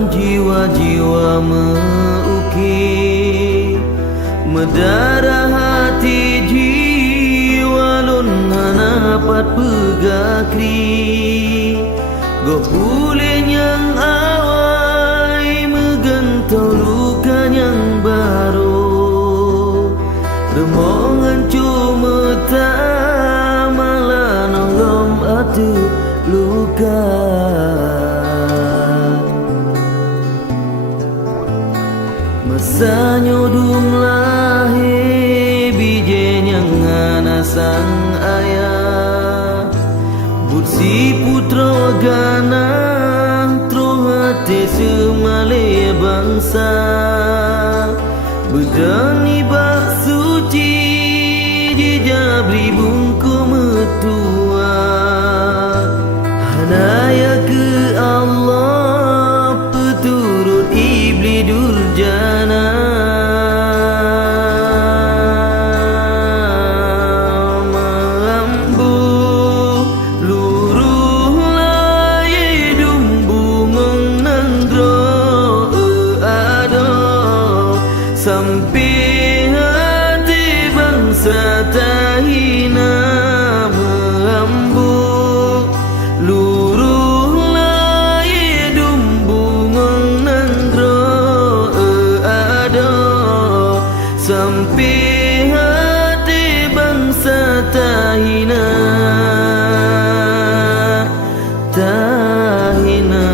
dalam jiwa-jiwa mengukir mendarah hati jiwa lun hanapat pegakri go pulih yang awai megentau luka yang baru remongan cuma tak malah nolong hati luka masa nyodum lahir bijen yang ngana sang ayah but si putra gana tro hati semale bangsa bedani bak suci jijabri bungku metua hanaya ke Allah peturut iblis durjana mambu luruh lai dumbungong nandro ado sampai hati bangsa tahina mambu luruh lai dumbungong nandro ado sampai hati bangsa tahina tahina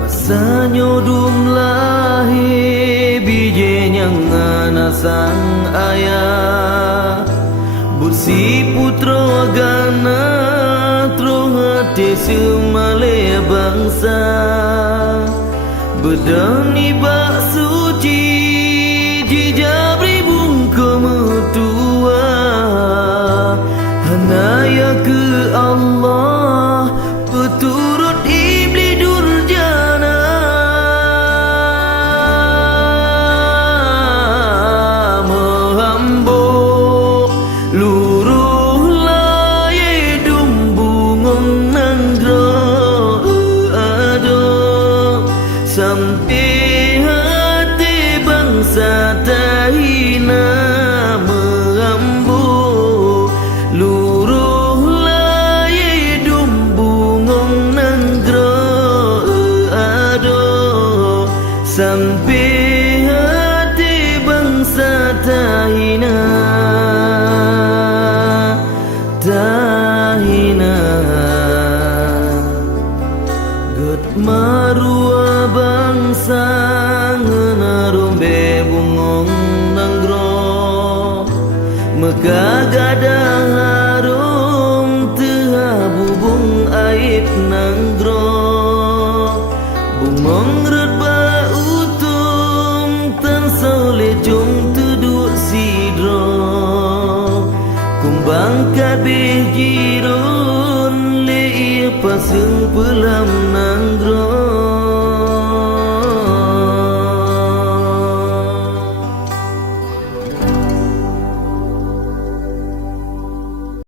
masa nyodum lahir bijen yang ngana sang ayah bursi putra gana tro hati semale bangsa bedani bak suci jijabri bungku metua hanaya ke Allah peturut iblis durjana menghambo luruh lai dumbungong nandro ado sampai hati bangsa tahina menghambo luruh lai dumbungong nandro ado sampai hati bangsa tahina tahina get marua bangsa ngenarumbe bungong nanggro megagada harum teha bubung ait nanggro bungong redba utum tan sole jom tuduk sidro kumbang kabeh jirun le pasung pelam nanggro